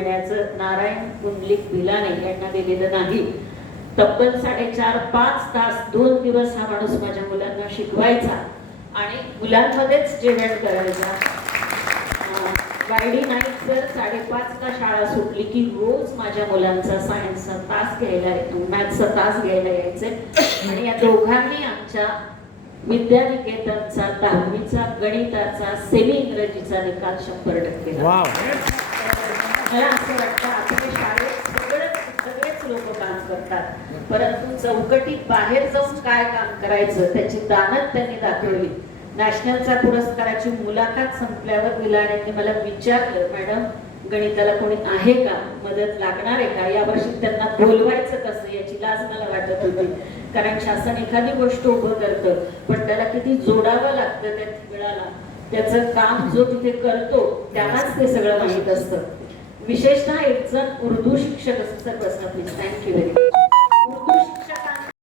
देण्याचं नारायण कुंडलिक भिलाने यांना दिलेलं नाही. तब्बल साडेचार पाच तास दोन दिवस हा माणूस माझ्या मुलांना शिकवायचा आणि मुलांमध्येच जेवण करायचा. फ्रायडे नाईट जर साडेपाचला शाळा सुटली की रोज माझ्या मुलांचा सायन्सचा तास घ्यायला मॅथ्सचा तास घ्यायला यायचे. आणि या दोघांनी आमच्या विद्यानिकेतनचा दहावीचा गणिताचा सेमी इंग्रजीचा निकाल शंभर टक्के मला असं वाटतं आपल्या शाळेत सगळंच सगळेच लोक काम करतात. परंतु चौकटीत बाहेर जाऊन काय काम करायचं त्याची दानत त्यांनी दाखवली. नॅशनलचा पुरस्काराची मुलाखत संपल्यावर विलाण्यांनी मला विचारलं मॅडम गणिताला कोणी आहे का? मदत लागणार आहे का? या वर्षी त्यांना बोलवायचं कसं? याची लाज मला वाटत होती. कारण शासन एखादी गोष्ट उभं करतं पण त्याला किती जोडावं लागतं त्या वेळाला. त्याचं काम जो तिथे करतो त्यालाच ते सगळं माहीत असतं. विशेषतः एक जण उर्दू शिक्षक असं सर बसा प्लीज थँक्यू व्हेरी